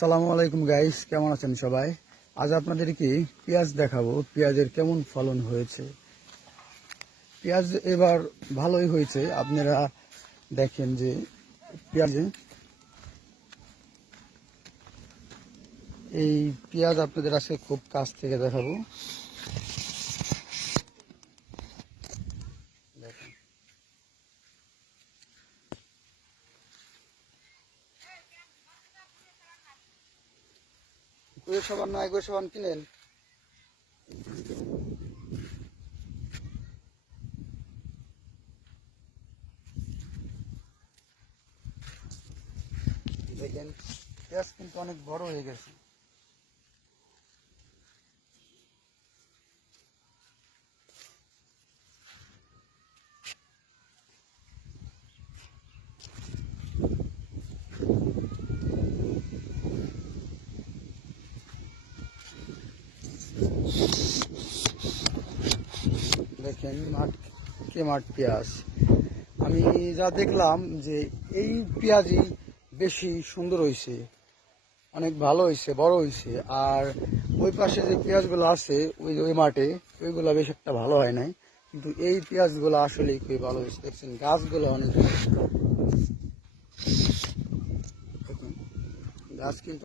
আসসালামু আলাইকুম গাইস, কেমন আছেন সবাই? আজ আপনাদেরকে পেঁয়াজ দেখাবো, পেঁয়াজের কেমন ফলন হয়েছে। পেঁয়াজ এবার ভালোই হয়েছে। আপনারা দেখেন যে পেঁয়াজে এই পেঁয়াজ আপনাদের আজকে খুব কাছ থেকে দেখাবো। দেখেন, এগুলো সাবান না, এগুলো সাবান কিনেন। দেখেন, পেঁয়াজ কিন্তু অনেক বড় হয়ে গেছে। দেখেন, মাঠ পেঁয়াজ। আমি যা দেখলাম যে এই পেঁয়াজই বেশি সুন্দর হয়েছে, অনেক ভালো হয়েছে, বড় হয়েছে। আর ওই পাশে যে পেঁয়াজগুলো আছে ওই মাঠে, ওইগুলো বেশ একটা ভালো হয় নাই, কিন্তু এই পেঁয়াজগুলো আসলেই খুবই ভালো হয়েছে। দেখছেন গাছগুলো অনেক, গাছ কিন্তু